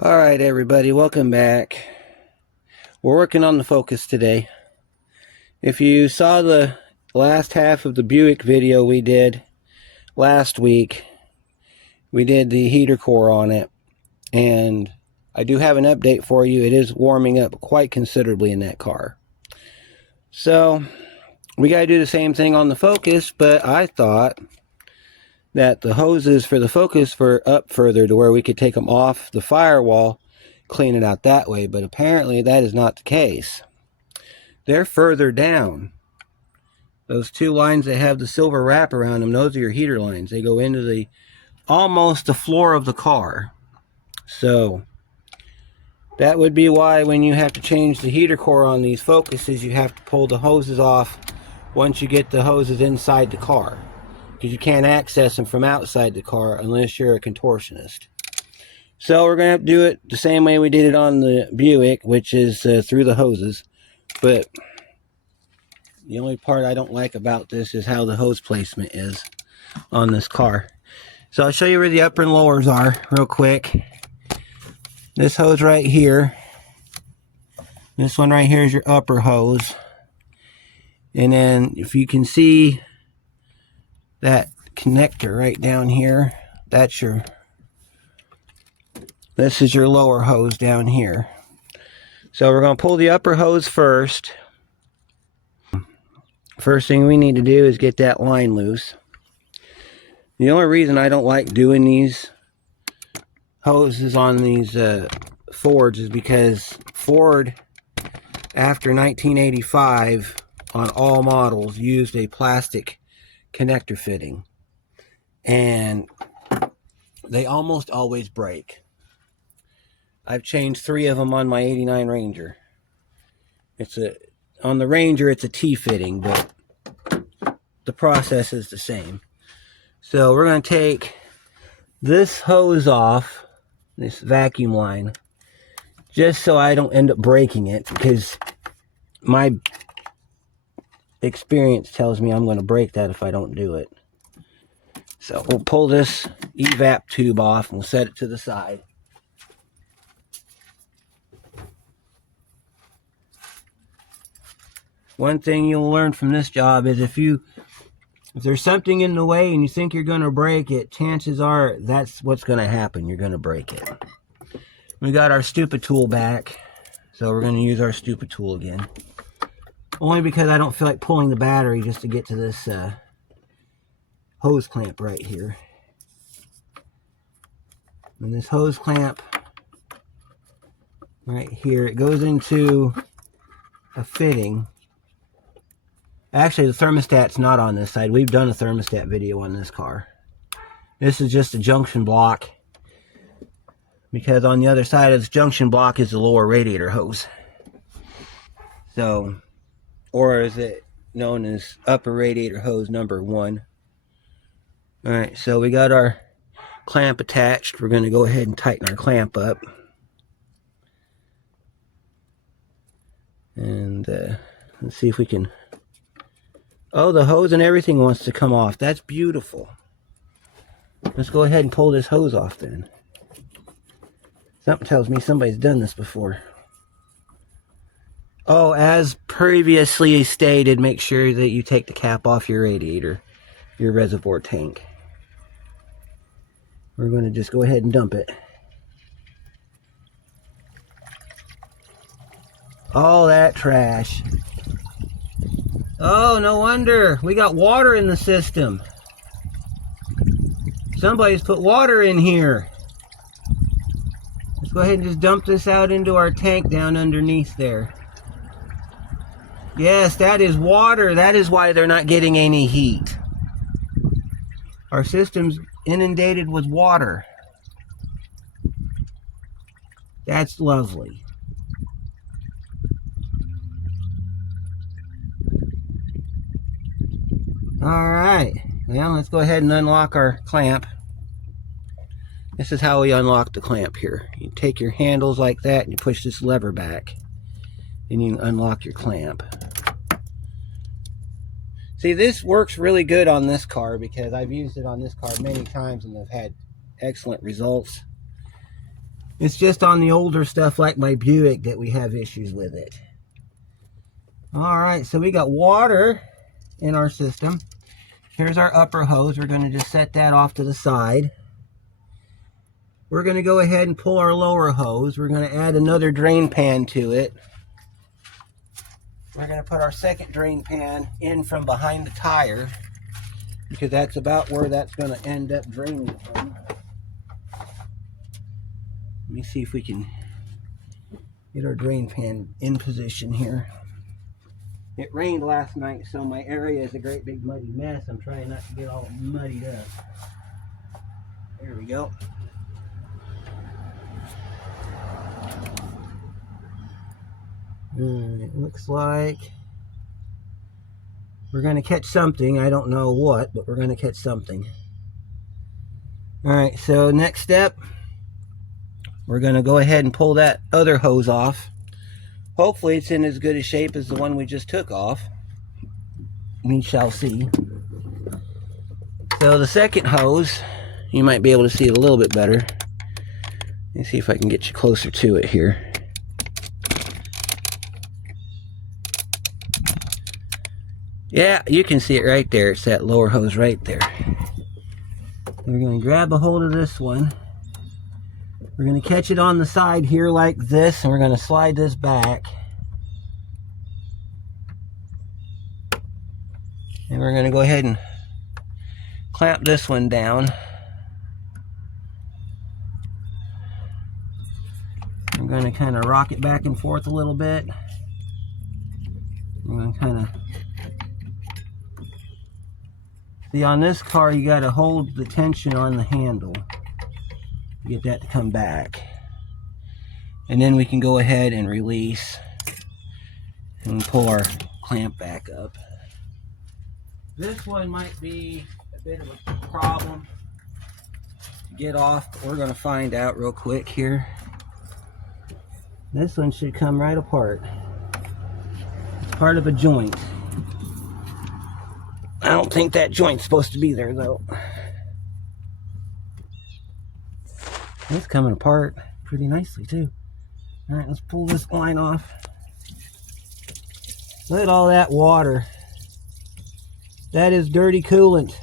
Alright everybody, welcome back. We're working on the Focus today. If you saw the last half of the Buick video we did last week, we did the heater core on it, and I do have an update for you. It is warming up quite considerably in that car. So, we gotta do the same thing on the Focus, but I thought that the hoses for the Focus were up further to where we could take them off the firewall, clean it out that way, but apparently that is not the case. They're further down. Those two lines that have the silver wrap around them, those are your heater lines. They go into the almost the floor of the car. So that would be why when you have to change the heater core on these Focuses, you have to pull the hoses off once you get the hoses inside the car, because you can't access them from outside the car unless you're a contortionist. So we're going to have to do it the same way we did it on the Buick, which is through the hoses. But the only part I don't like about this is how the hose placement is on this car. So I'll show you where the upper and lowers are real quick. This hose right here, this one right here is your upper hose. And then if you can see that connector right down here, this is your lower hose down here. So we're going to pull the upper hose first. First thing we need to do is get that line loose. The only reason I don't like doing these hoses on these Fords is because Ford, after 1985, on all models, used a plastic connector fitting. And they almost always break. I've changed 3 of them on my 89 Ranger. On the Ranger it's a T-fitting, but the process is the same. So we're going to take this hose off, this vacuum line, just so I don't end up breaking it, because my experience tells me I'm going to break that if I don't do it. So we'll pull this evap tube off and we'll set it to the side. One thing you'll learn from this job is if there's something in the way and you think you're going to break it, chances are that's what's going to happen. You're going to break it. We got our stupid tool back, so we're going to use our stupid tool again. Only because I don't feel like pulling the battery just to get to this hose clamp right here. And this hose clamp right here, it goes into a fitting. Actually, the thermostat's not on this side. We've done a thermostat video on this car. This is just a junction block, because on the other side of this junction block is the lower radiator hose. So, or is it known as upper radiator hose number 1. Alright, so we got our clamp attached. We're going to go ahead and tighten our clamp up. And let's see if we can... Oh, the hose and everything wants to come off. That's beautiful. Let's go ahead and pull this hose off then. Something tells me somebody's done this before. Oh, as previously stated, make sure that you take the cap off your radiator, your reservoir tank. We're going to just go ahead and dump it. All that trash. Oh, no wonder. We got water in the system. Somebody's put water in here. Let's go ahead and just dump this out into our tank down underneath there. Yes, that is water. That is why they're not getting any heat. Our system's inundated with water. That's lovely. Alright, well, let's go ahead and unlock our clamp. This is how we unlock the clamp here. You take your handles like that and you push this lever back, and you unlock your clamp. See, this works really good on this car because I've used it on this car many times and I've had excellent results. It's just on the older stuff like my Buick that we have issues with it. Alright, so we got water in our system. Here's our upper hose. We're going to just set that off to the side. We're going to go ahead and pull our lower hose. We're going to add another drain pan to it. We're going to put our second drain pan in from behind the tire, because that's about where that's going to end up draining from. Let me see if we can get our drain pan in position here. It rained last night, so my area is a great big muddy mess. I'm trying not to get all muddied up. There we go. It looks like we're going to catch something. I don't know what, but we're going to catch something. Alright, so next step, we're going to go ahead and pull that other hose off. Hopefully it's in as good a shape as the one we just took off. We shall see. So the second hose, you might be able to see it a little bit better. Let me see if I can get you closer to it here. Yeah, you can see it right there. It's that lower hose right there. We're going to grab a hold of this one. We're going to catch it on the side here like this, and we're going to slide this back. And we're going to go ahead and clamp this one down. I'm going to kind of rock it back and forth a little bit. I'm going to kind of... See, on this car, you got to hold the tension on the handle to get that to come back. And then we can go ahead and release and pull our clamp back up. This one might be a bit of a problem to get off, but we're going to find out real quick here. This one should come right apart. It's part of a joint. I don't think that joint's supposed to be there, though. It's coming apart pretty nicely, too. Alright, let's pull this line off. Look at all that water. That is dirty coolant.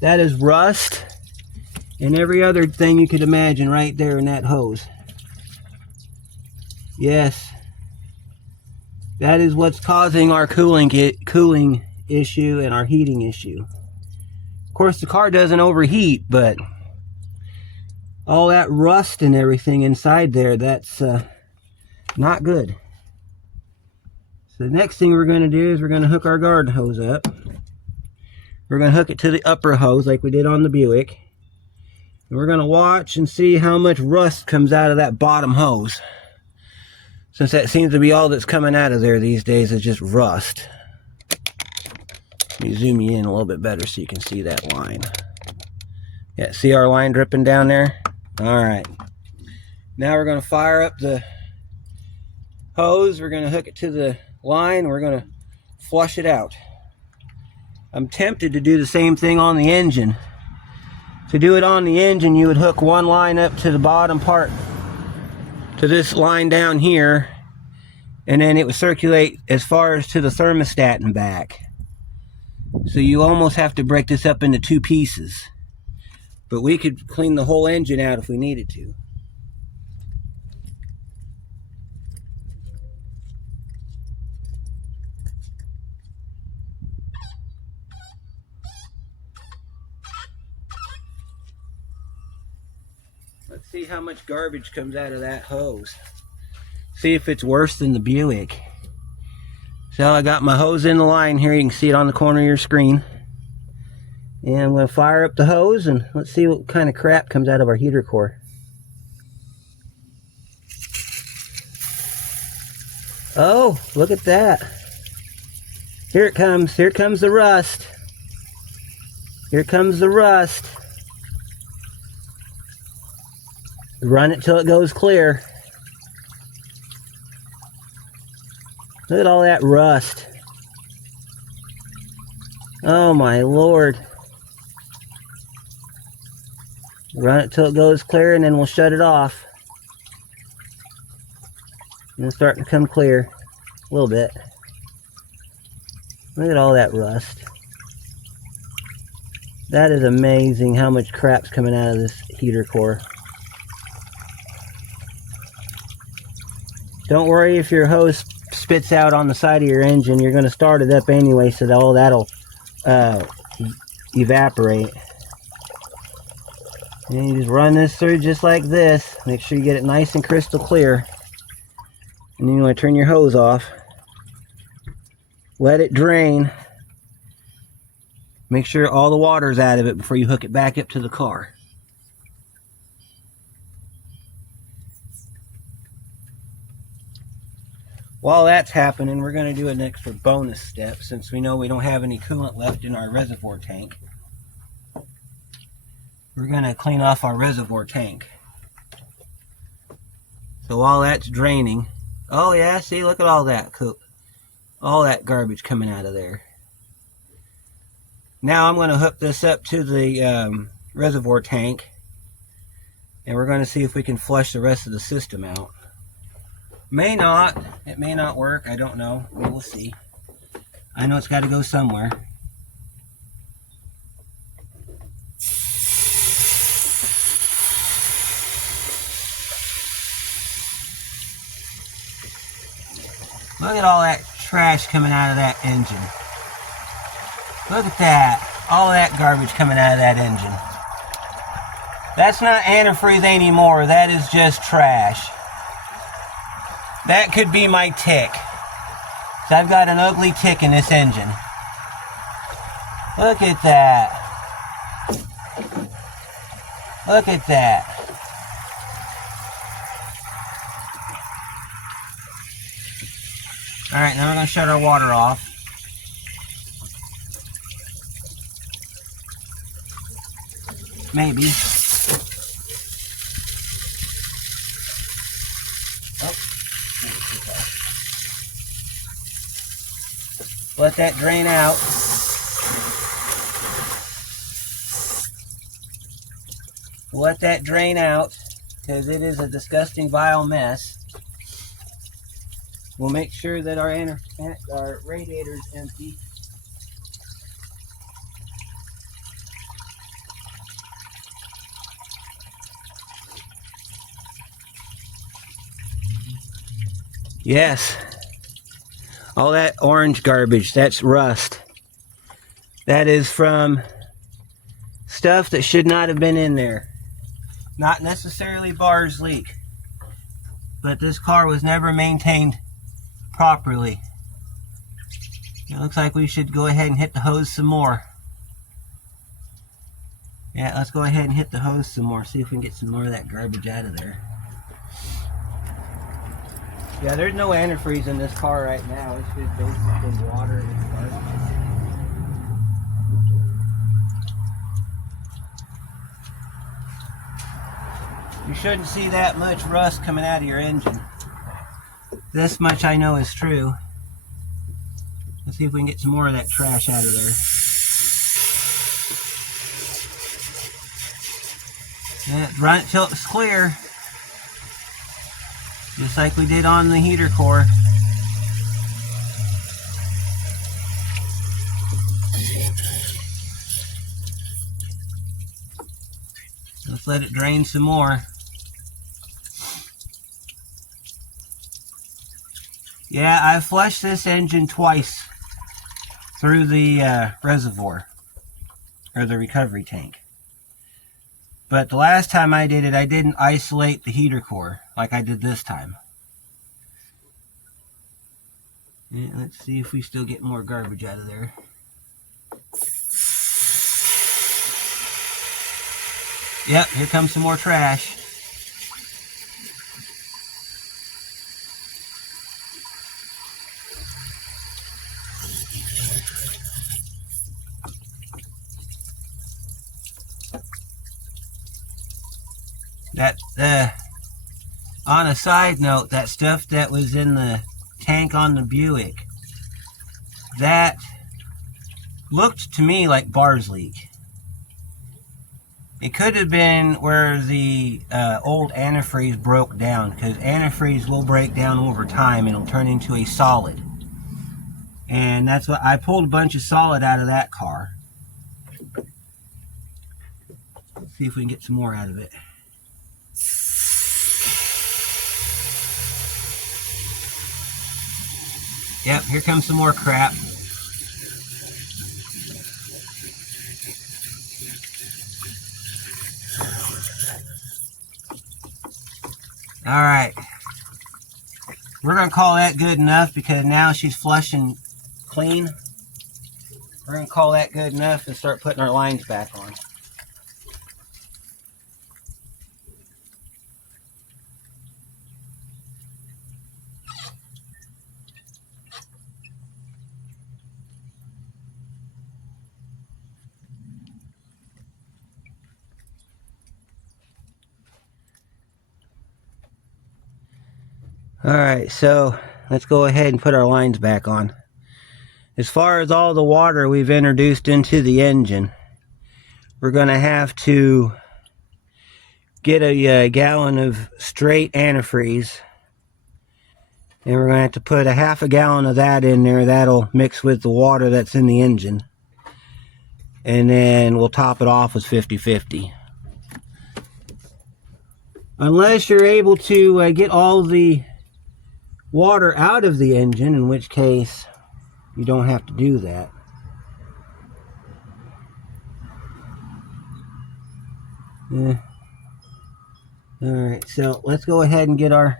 That is rust and every other thing you could imagine right there in that hose. Yes. That is what's causing our cooling issue and our heating issue. Of course, the car doesn't overheat, but all that rust and everything inside there, that's not good. So the next thing we're going to do is we're going to hook our garden hose up. We're going to hook it to the upper hose like we did on the Buick. And we're going to watch and see how much rust comes out of that bottom hose. Since that seems to be all that's coming out of there these days is just rust. Let me zoom you in a little bit better so you can see that line. Yeah, see our line dripping down there? Alright. Now we're going to fire up the hose. We're going to hook it to the line. We're going to flush it out. I'm tempted to do the same thing on the engine. To do it on the engine, you would hook one line up to the bottom part, to this line down here, and then it would circulate as far as to the thermostat and back. So you almost have to break this up into two pieces. But we could clean the whole engine out if we needed to. Let's see how much garbage comes out of that hose. See if it's worse than the Buick. So I got my hose in the line here. You can see it on the corner of your screen. And I'm going to fire up the hose and let's see what kind of crap comes out of our heater core. Oh, look at that. Here it comes. Here comes the rust. Here comes the rust. Run it till it goes clear. Look at all that rust. Oh my Lord. Run it till it goes clear, and then we'll shut it off. And it's starting to come clear a little bit. Look at all that rust. That is amazing how much crap's coming out of this heater core. Don't worry if your hose spits out on the side of your engine. You're going to start it up anyway, so that all that'll evaporate. And you just run this through just like this. Make sure you get it nice and crystal clear. And then you want to turn your hose off. Let it drain. Make sure all the water's out of it before you hook it back up to the car. While that's happening, we're going to do an extra bonus step since we know we don't have any coolant left in our reservoir tank. We're going to clean off our reservoir tank. So while that's draining, oh yeah, see, look at all that garbage coming out of there. Now I'm going to hook this up to the reservoir tank, and we're going to see if we can flush the rest of the system out. May not. It may not work. I don't know. We'll see. I know it's got to go somewhere. Look at all that trash coming out of that engine. Look at that. All that garbage coming out of that engine. That's not antifreeze anymore. That is just trash. That could be my tick. So I've got an ugly tick in this engine. Look at that. Look at that. Alright, now we're going to shut our water off. Maybe. Let that drain out. Let that drain out because it is a disgusting, vile mess. We'll make sure that our radiator is empty. Yes. All that orange garbage, that's rust. That is from stuff that should not have been in there. Not necessarily bars leak, but this car was never maintained properly. It looks like we should go ahead and hit the hose some more. Yeah, let's go ahead and hit the hose some more, see if we can get some more of that garbage out of there. Yeah, there's no antifreeze in this car right now. It's just basically water and garbage. You shouldn't see that much rust coming out of your engine. This much I know is true. Let's see if we can get some more of that trash out of there. And run it till it's clear. Just like we did on the heater core. Let's let it drain some more. Yeah, I flushed this engine twice through the reservoir, or the recovery tank. But the last time I did it, I didn't isolate the heater core like I did this time. Yeah, let's see if we still get more garbage out of there. Yep, here comes some more trash. That, on a side note, that stuff that was in the tank on the Buick, that looked to me like bars leak. It could have been where the old antifreeze broke down, because antifreeze will break down over time and it'll turn into a solid. And that's what I pulled a bunch of solid out of that car. Let's see if we can get some more out of it. Yep, here comes some more crap. Alright. We're going to call that good enough because now she's flush and clean. We're going to call that good enough and start putting our lines back on. Alright, so let's go ahead and put our lines back on. As far as all the water we've introduced into the engine, we're going to have to get a gallon of straight antifreeze. And we're going to have to put a half a gallon of that in there. That'll mix with the water that's in the engine. And then we'll top it off with 50-50. Unless you're able to get all the water out of the engine, in which case you don't have to do that. Alright, so let's go ahead and get our...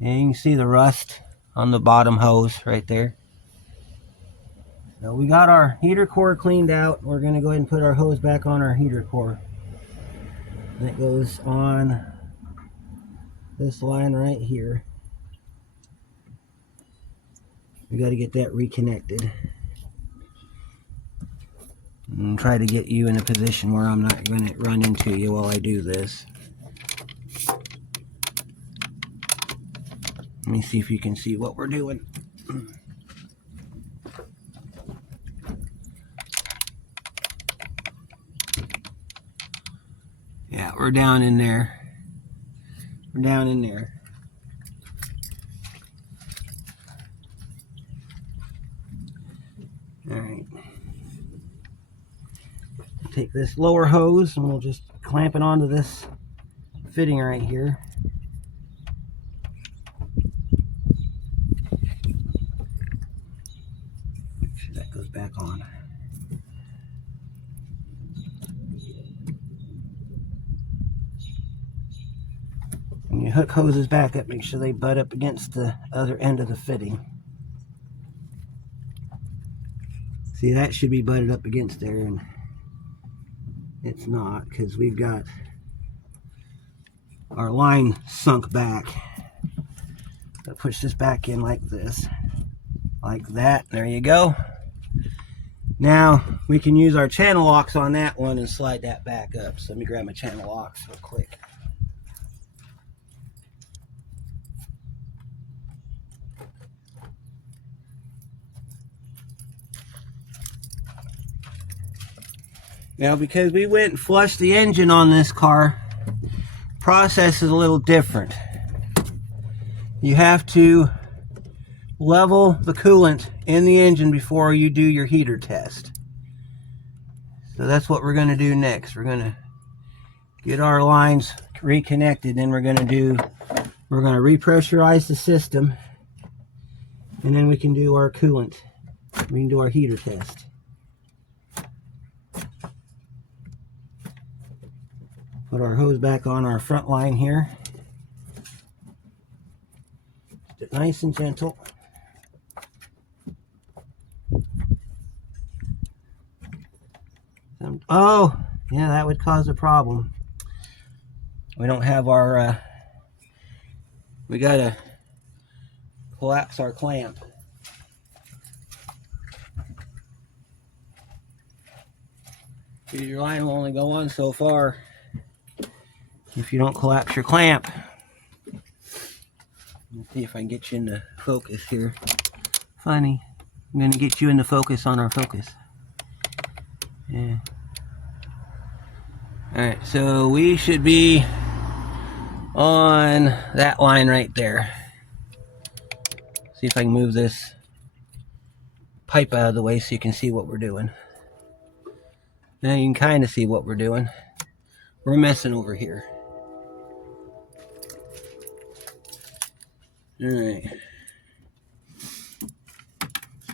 And you can see the rust on the bottom hose right there. So we got our heater core cleaned out. We're going to go ahead and put our hose back on our heater core. That goes on this line right here. We got to get that reconnected. And try to get you in a position where I'm not going to run into you while I do this. Let me see if you can see what we're doing. Yeah, we're down in there. We're down in there. Alright. Take this lower hose and we'll just clamp it onto this fitting right here. Make sure that goes back on. When you hook hoses back up, make sure they butt up against the other end of the fitting. See, that should be butted up against there, and it's not, because we've got our line sunk back. I'll push this back in like this, like that. There you go. Now we can use our channel locks on that one and slide that back up. So let me grab my channel locks real quick. Now, because we went and flushed the engine on this car, process is a little different. You have to level the coolant in the engine before you do your heater test. So that's what we're going to do next. We're going to get our lines reconnected, and we're going to repressurize the system, and then we can do our coolant. We can do our heater test. Put our hose back on our front line here. Keep it nice and gentle. Oh, yeah, that would cause a problem. We don't have our, we gotta collapse our clamp. Your line will only go on so far if you don't collapse your clamp. Let's see if I can get you into focus here. Funny. I'm going to get you into focus on our focus. Yeah. Alright, so we should be on that line right there. See if I can move this pipe out of the way so you can see what we're doing. Now you can kind of see what we're doing. We're messing over here. Alright.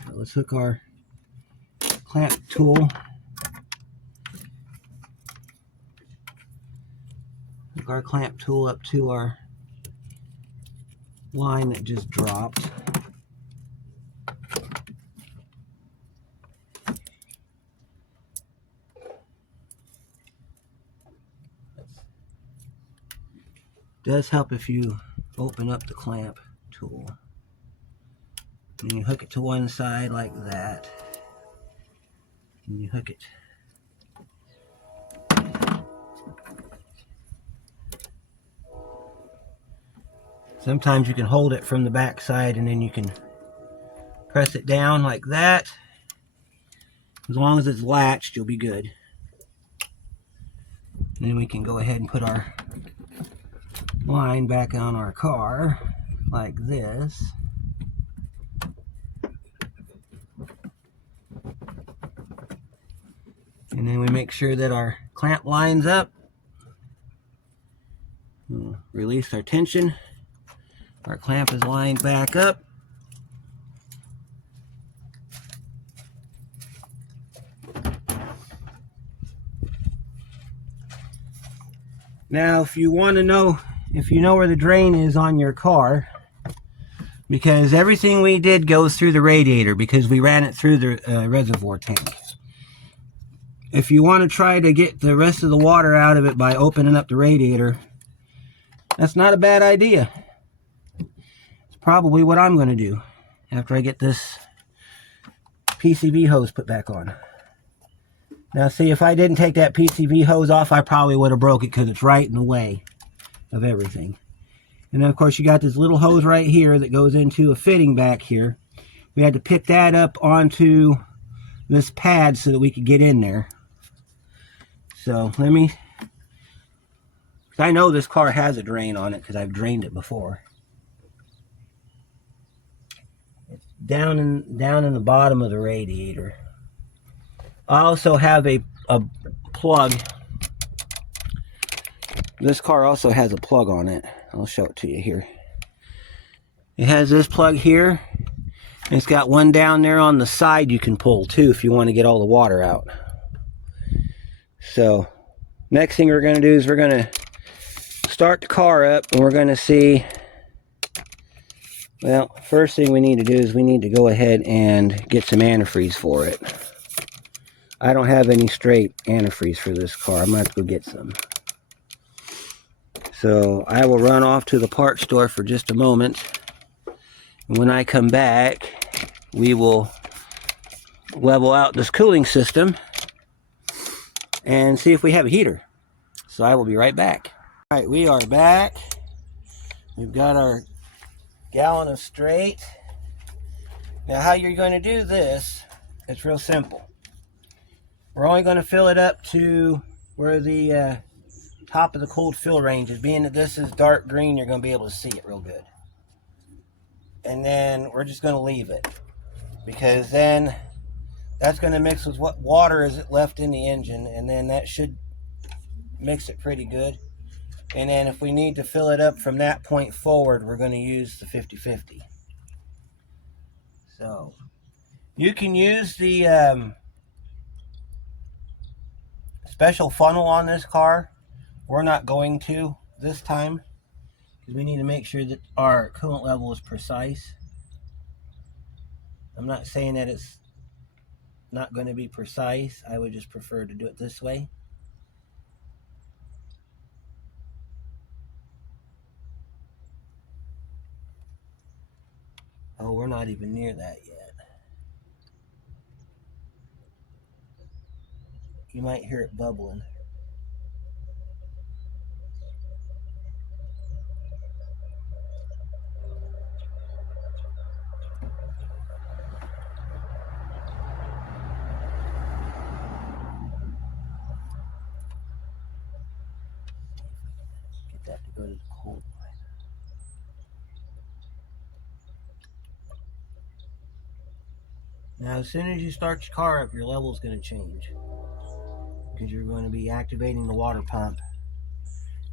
So let's hook our clamp tool. Hook our clamp tool up to our line that just dropped. Does help if you open up the clamp tool. And you hook it to one side like that. And you hook it. Sometimes you can hold it from the back side and then you can press it down like that. As long as it's latched, you'll be good. And then we can go ahead and put our line back on our car like this. And then we make sure that our clamp lines up. We'll release our tension. Our clamp is lined back up. Now, if you want to know, if you know where the drain is on your car, because everything we did goes through the radiator because we ran it through the reservoir tank. If you want to try to get the rest of the water out of it by opening up the radiator, that's not a bad idea. It's probably what I'm going to do after I get this PCV hose put back on. Now see, if I didn't take that PCV hose off, I probably would have broke it because it's right in the way of everything. And then of course you got this little hose right here that goes into a fitting back here. We had to pick that up onto this pad so that we could get in there. So let me, I know this car has a drain on it because I've drained it before. It's down in the bottom of the radiator. I also have a plug. This car also has a plug on it. I'll show it to you here. It has this plug here. And it's got one down there on the side you can pull too if you want to get all the water out. So next thing we're going to do is we're going to start the car up and we're going to see, well, first thing we need to do is we need to go ahead and get some antifreeze for it. I don't have any straight antifreeze for this car. I'm going to have to go get some. So I will run off to the parts store for just a moment. And when I come back, we will level out this cooling system and see if we have a heater. So I will be right back. All right, we are back. We've got our gallon of straight. Now how you're going to do this, it's real simple. We're only going to fill it up to where the top of the cold fill range is. Being that this is dark green, you're going to be able to see it real good. And then we're just going to leave it, because then that's going to mix with what water is left in the engine, and then that should mix it pretty good. And then if we need to fill it up from that point forward, we're going to use the 50-50. So you can use the special funnel on this car. We're not going to this time because we need to make sure that our coolant level is precise. I'm not saying that it's not going to be precise. I would just prefer to do it this way. Oh, we're not even near that yet. You might hear it bubbling. Go to the cold line. Now, as soon as you start your car up, your level is going to change because you're going to be activating the water pump,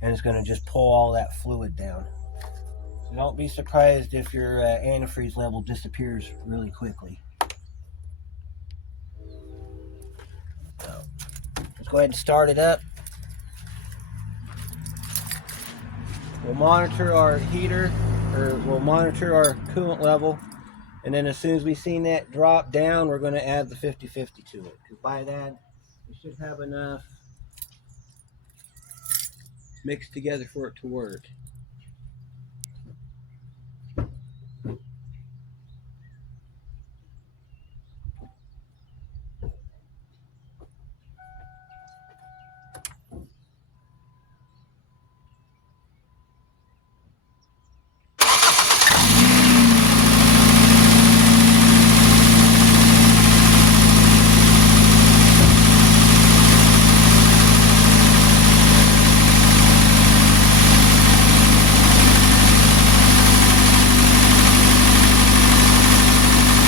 and it's going to just pull all that fluid down. So don't be surprised if your antifreeze level disappears really quickly. So, let's go ahead and start it up. We'll monitor our heater, or we'll monitor our coolant level, and then as soon as we've seen that drop down, we're going to add the 50/50 to it. Because by that, we should have enough mixed together for it to work.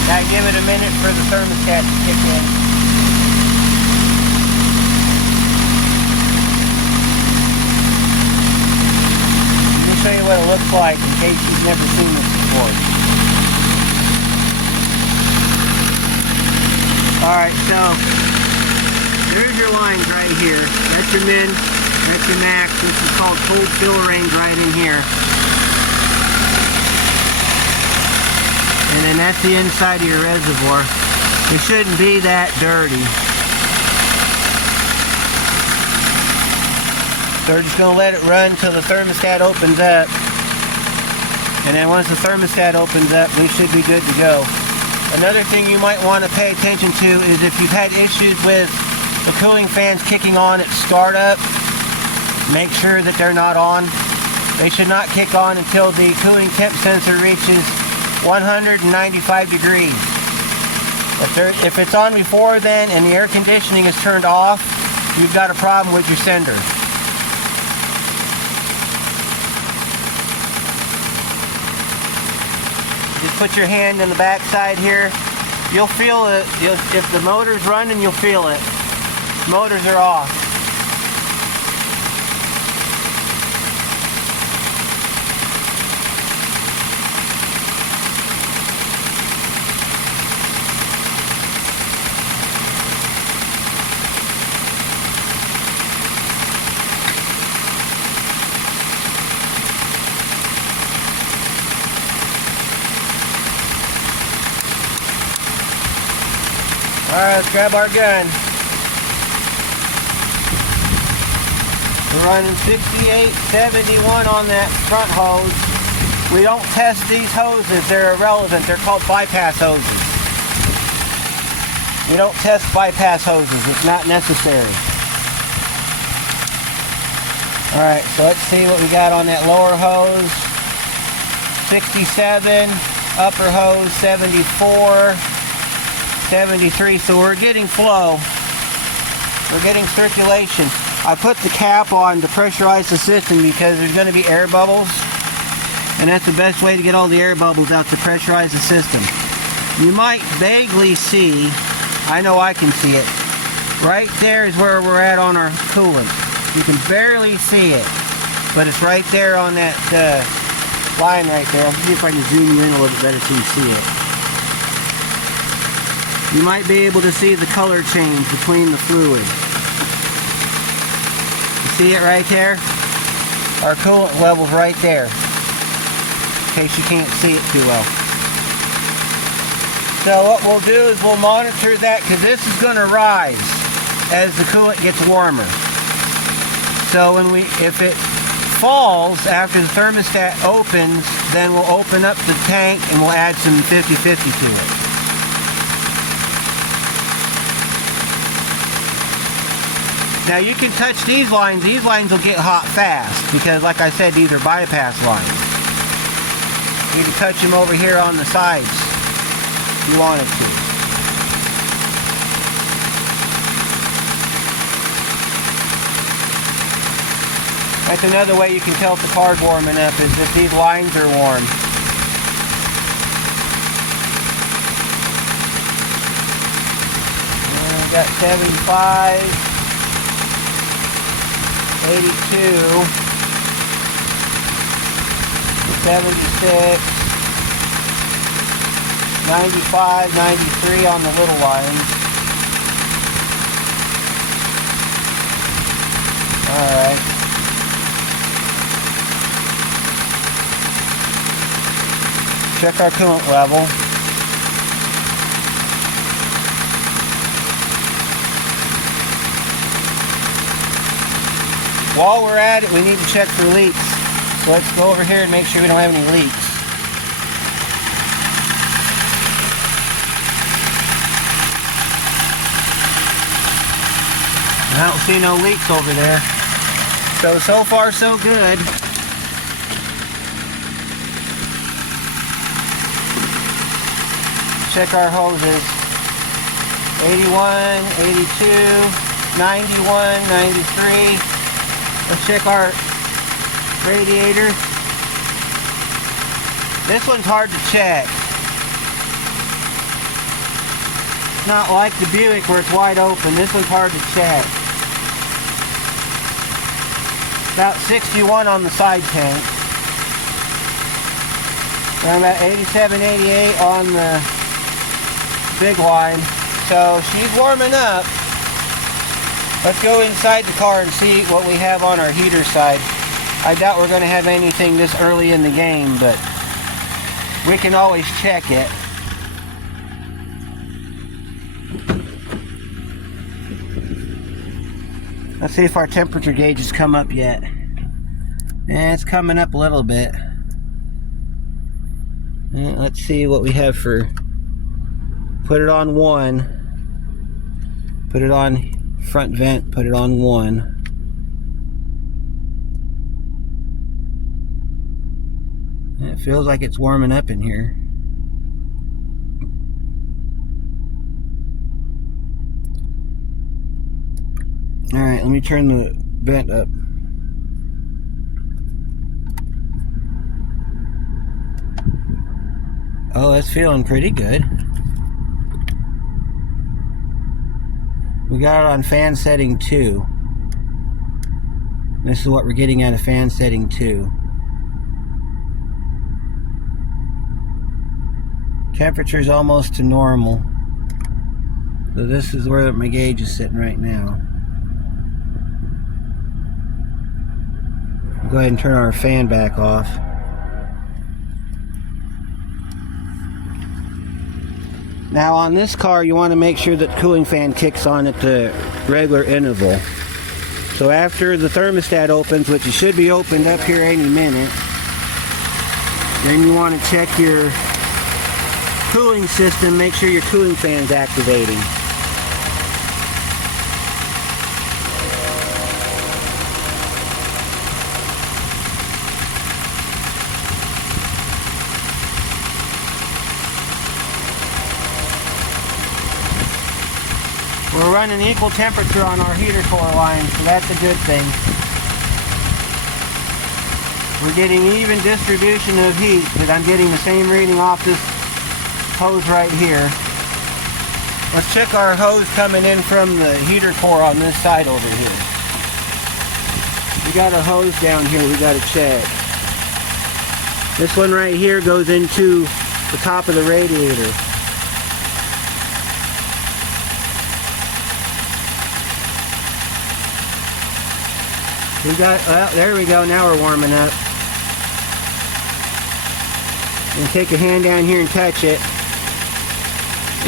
Now give it a minute for the thermostat to kick in. Let me show you what it looks like in case you've never seen this before. Alright, so there's your lines right here. That's your min, that's your max. This is called cold fill range right in here. And then that's the inside of your reservoir. It shouldn't be that dirty. So we're just going to let it run until the thermostat opens up. And then once the thermostat opens up, we should be good to go. Another thing you might want to pay attention to is if you've had issues with the cooling fans kicking on at startup, make sure that they're not on. They should not kick on until the cooling temp sensor reaches 195 degrees. If it's on before then and the air conditioning is turned off, you've got a problem with your sender. Just put your hand in the back side here. You'll feel it. If the motor's running, you'll feel it. Motors are off. Alright, let's grab our gun. We're running 6871 on that front hose. We don't test these hoses, they're irrelevant. They're called bypass hoses. We don't test bypass hoses, it's not necessary. Alright, so let's see what we got on that lower hose. 67, upper hose 74. 73, so we're getting flow. We're getting circulation. I put the cap on to pressurize the system because there's going to be air bubbles, and that's the best way to get all the air bubbles out, to pressurize the system. You might vaguely see, I know I can see it, right there is where we're at on our coolant. You can barely see it, but it's right there on that line right there. I'll see if I can zoom you in a little bit better so you see it. You might be able to see the color change between the fluid. You see it right there? Our coolant level's right there, in case you can't see it too well. So what we'll do is we'll monitor that, because this is going to rise as the coolant gets warmer. So if it falls after the thermostat opens, then we'll open up the tank and we'll add some 50/50 to it. Now you can touch these lines will get hot fast, because like I said, these are bypass lines. You can touch them over here on the sides if you wanted to. That's another way you can tell if the car's warming up, is if these lines are warm. And we got 75, 82, 76, 95, 93 on the little lines. Alright. Check our coolant level. While we're at it, we need to check for leaks. So let's go over here and make sure we don't have any leaks. I don't see no leaks over there. So far so good. Check our hoses. 81, 82, 91, 93. Let's check our radiator. This one's hard to check. Not like the Buick where it's wide open. This one's hard to check. About 61 on the side tank. And about 87, 88 on the big line. So she's warming up. Let's go inside the car and see what we have on our heater side. I doubt we're going to have anything this early in the game, but we can always check it. Let's see if our temperature gauge has come up yet. And it's coming up a little bit. And let's see what we have for... Put it on 1. Put it on front vent, put it on 1. And it feels like it's warming up in here. Alright, let me turn the vent up. Oh, that's feeling pretty good. We got it on fan setting 2. This is what we're getting out of fan setting 2. Temperature's almost to normal. So this is where my gauge is sitting right now. Go ahead and turn our fan back off. Now on this car you want to make sure that the cooling fan kicks on at the regular interval. So after the thermostat opens, which it should be opened up here any minute, then you want to check your cooling system, make sure your cooling fan is activating. We're running equal temperature on our heater core line, so that's a good thing. We're getting even distribution of heat, but I'm getting the same reading off this hose right here. Let's check our hose coming in from the heater core on this side over here. We got a hose down here we got to check. This one right here goes into the top of the radiator. We got, well, there we go, now we're warming up. And take a hand down here and touch it.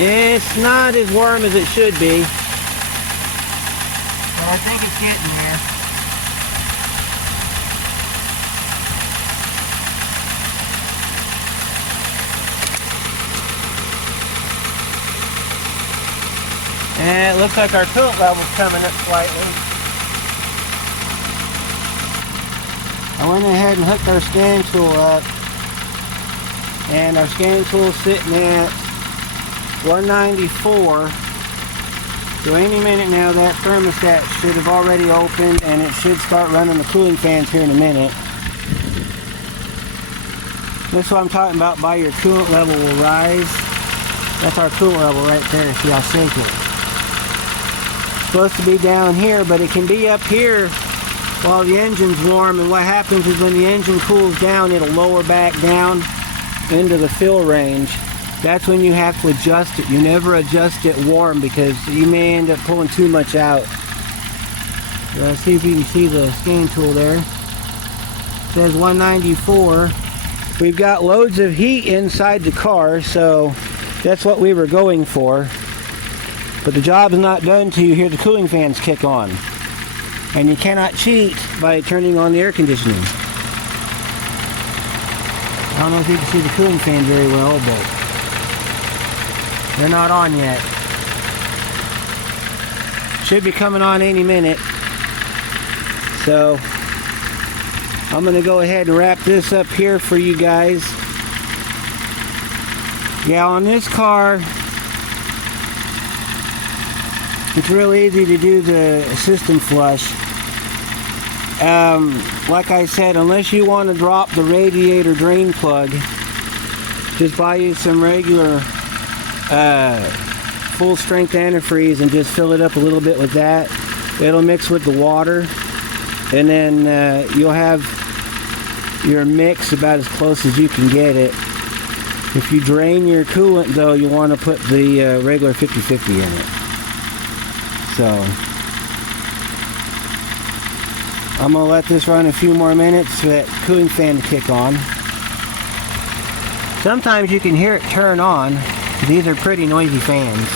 It's not as warm as it should be. But I think it's getting there. And it looks like our coolant level's coming up slightly. I went ahead and hooked our scan tool up, and our scan tool is sitting at 194. So any minute now that thermostat should have already opened, and it should start running the cooling fans here in a minute. That's what I'm talking about by your coolant level will rise. That's our coolant level right there. See, I'll shake it. It's supposed to be down here, but it can be up here while the engine's warm, and what happens is when the engine cools down, it'll lower back down into the fill range. That's when you have to adjust it. You never adjust it warm because you may end up pulling too much out. See if you can see the scan tool there. It says 194. We've got loads of heat inside the car, so that's what we were going for. But the job is not done until you hear the cooling fans kick on. And you cannot cheat by turning on the air conditioning. I don't know if you can see the cooling fan very well, but they're not on yet. Should be coming on any minute. So I'm going to go ahead and wrap this up here for you guys. Yeah, on this car, it's real easy to do the system flush. Like I said, unless you want to drop the radiator drain plug, just buy you some regular full strength antifreeze and just fill it up a little bit with that. It'll mix with the water, and then you'll have your mix about as close as you can get it. If you drain your coolant though, you want to put the regular 50/50 in it. So I'm going to let this run a few more minutes for that cooling fan to kick on. Sometimes you can hear it turn on. These are pretty noisy fans.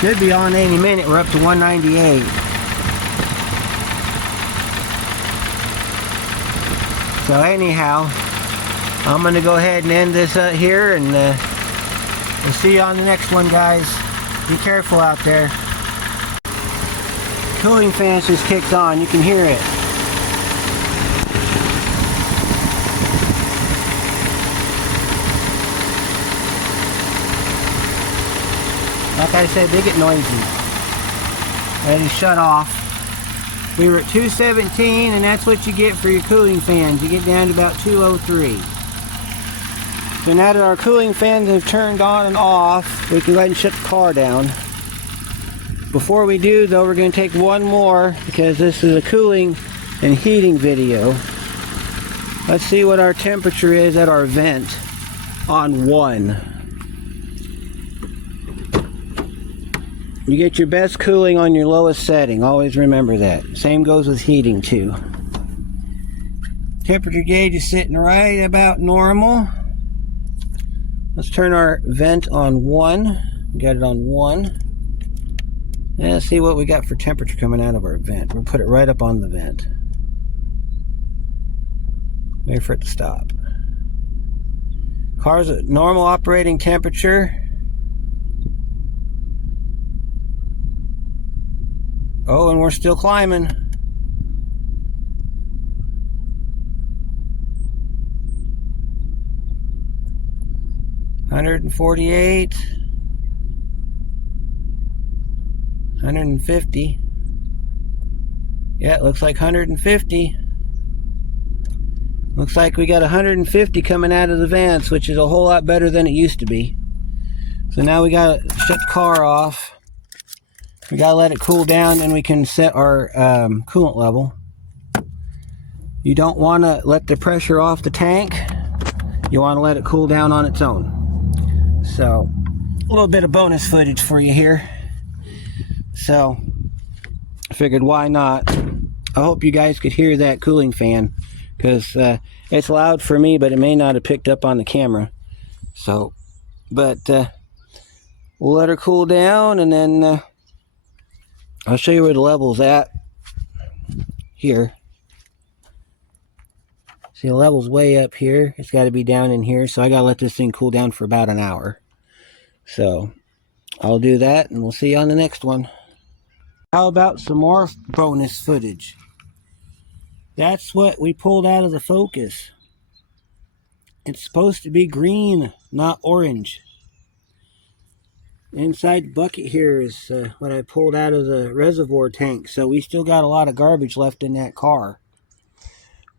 Should be on any minute. We're up to 198. So anyhow, I'm going to go ahead and end this up here, and we'll see you on the next one, guys. Be careful out there. Cooling fans just kicked on. You can hear it. Like I said, they get noisy. Ready to shut off. We were at 217, and that's what you get for your cooling fans. You get down to about 203. So now that our cooling fans have turned on and off, we can go ahead and shut the car down. Before we do though, we're going to take one more, because this is a cooling and heating video. Let's see what our temperature is at our vent on 1. You get your best cooling on your lowest setting. Always remember that. Same goes with heating too. Temperature gauge is sitting right about normal. Let's turn our vent on 1. We got it on 1. And let's see what we got for temperature coming out of our vent. We'll put it right up on the vent. Wait for it to stop. Car's at normal operating temperature. Oh, and we're still climbing. $148. 150. Yeah, it looks like 150. Looks like we got 150 coming out of the vents, which is a whole lot better than it used to be. So now we gotta shut the car off. We gotta let it cool down, and we can set our coolant level. You don't want to let the pressure off the tank. You want to let it cool down on its own. So a little bit of bonus footage for you here. So I figured, why not? I hope you guys could hear that cooling fan, because it's loud for me, but it may not have picked up on the camera. So, but we'll let her cool down, and then I'll show you where the level's at here. See, the level's way up here. It's got to be down in here, so I got to let this thing cool down for about an hour. So I'll do that, and we'll see you on the next one. How about some more bonus footage? That's what we pulled out of the Focus. It's supposed to be green, not orange. Inside bucket here is what I pulled out of the reservoir tank. So we still got a lot of garbage left in that car.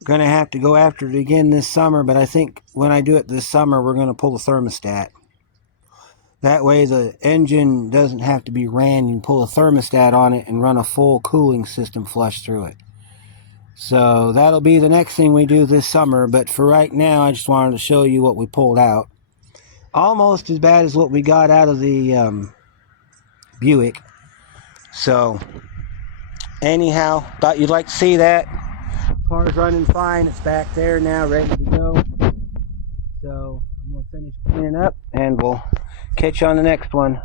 Going to have to go after it again this summer, but I think when I do it this summer, we're going to pull the thermostat. That way the engine doesn't have to be ran. You can pull a thermostat on it and run a full cooling system flush through it. So that'll be the next thing we do this summer, but for right now, I just wanted to show you what we pulled out. Almost as bad as what we got out of the Buick. So anyhow, thought you'd like to see that. Car's running fine. It's back there now, ready to go. So I'm going to finish cleaning up, and we'll catch you on the next one.